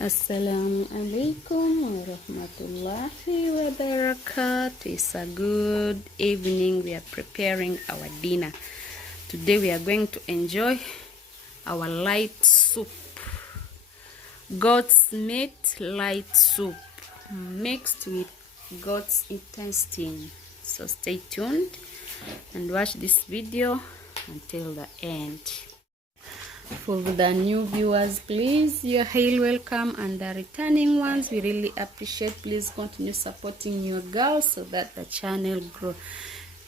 Assalamu alaikum wa rahmatullahi wa barakatuh. It's a good evening. We are preparing our dinner. Today we are going to enjoy our light soup. Goat's meat light soup mixed with goat's intestine. So stay tuned and watch this video until the end. For the new viewers, please, you're highly welcome, and the returning ones, we really appreciate. Please continue supporting your girl so that the channel grow.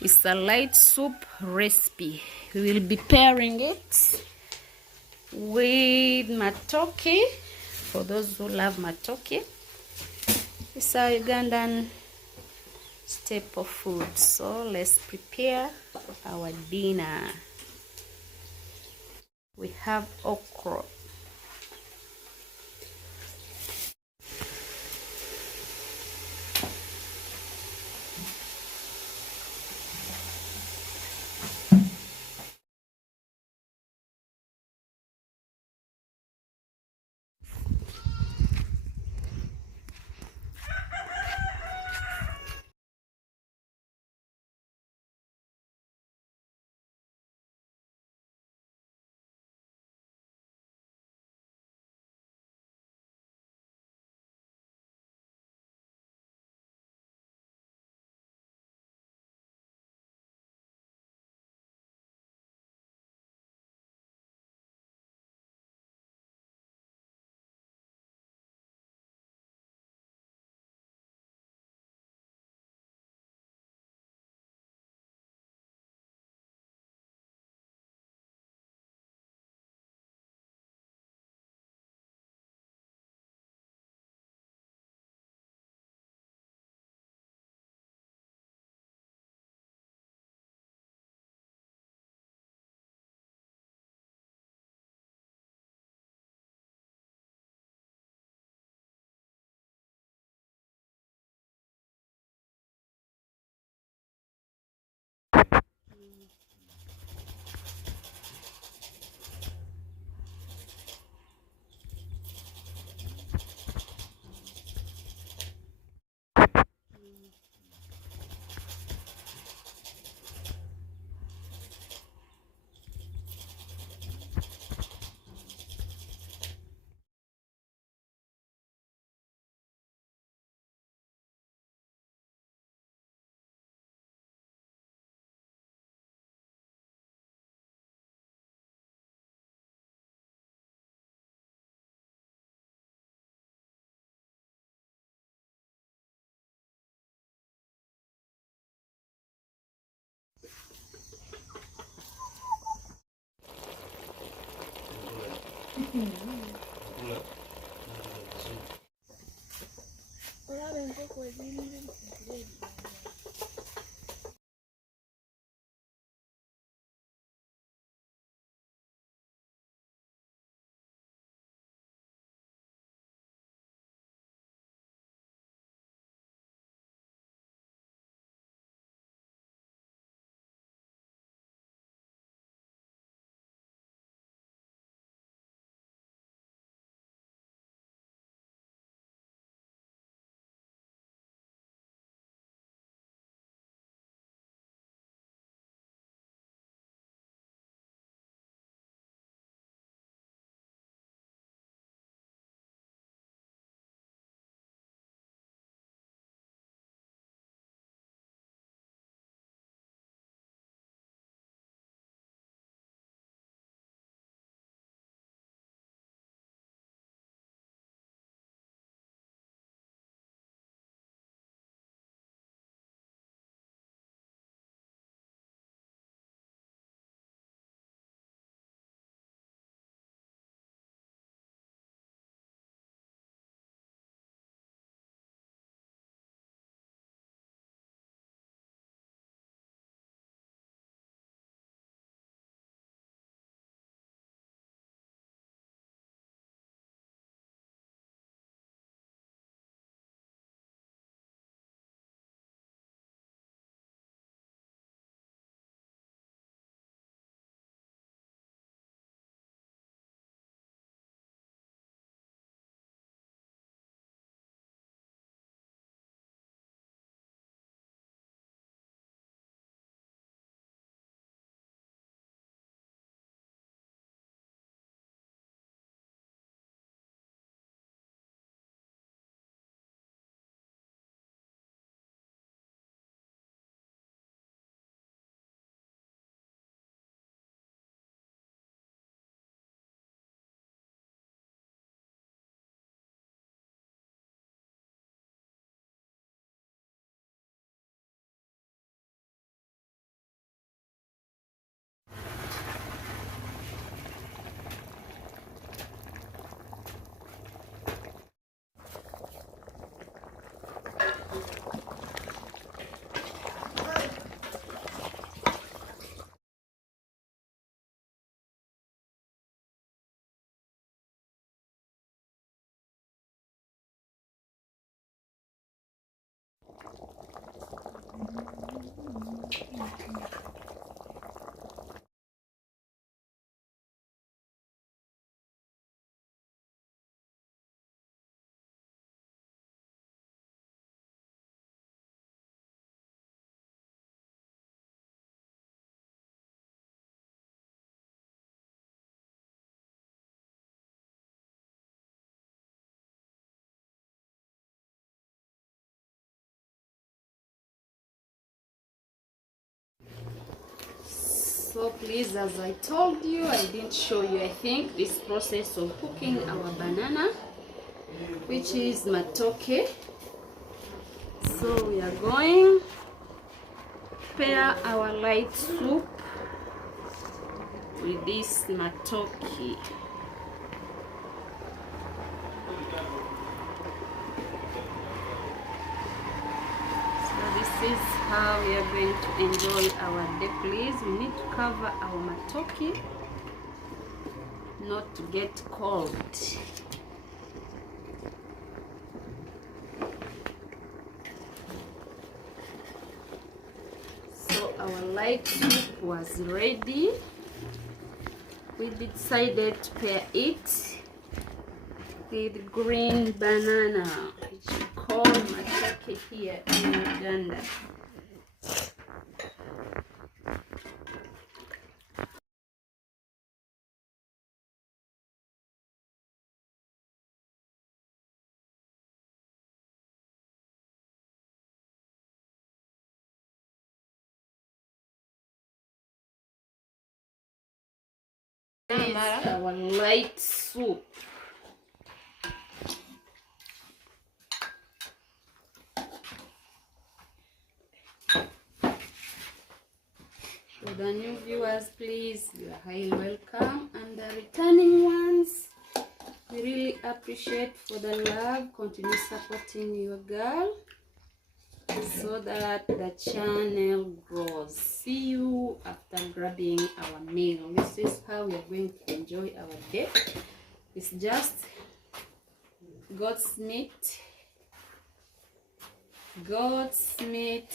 It's a light soup recipe. We will be pairing it with matoke. For those who love matoke, it's a Ugandan staple food. So let's prepare our dinner. We have okra, So please, as I told you, I didn't show you, I think, this process of cooking our banana, which is matoke. So we are going to prepare our light soup with this matoke. This is how we are going to enjoy our day. Please, we need to cover our matoke not to get cold. So our light soup was ready. We decided to pair it with green banana, which we call matoke here in Uganda. This is our light soup. For the new viewers, please, you are highly welcome, and the returning ones, we really appreciate for the love. Continue supporting your girl so that the channel grows. See you after grabbing our meal. This is how we are going to enjoy our day. It's just goat's meat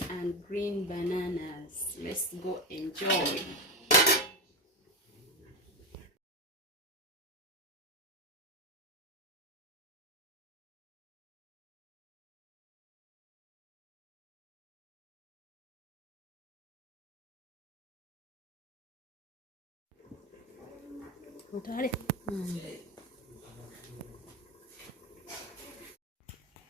and green bananas. Let's go enjoy.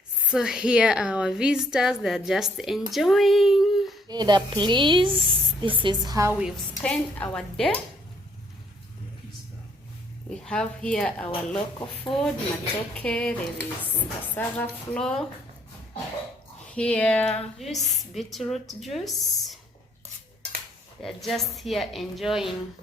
So here are our visitors. They're just enjoying. Later, please. This is how we've spent our day. We have here our local food, matoke. There is cassava flour. Here, juice, beetroot juice. They're just here enjoying.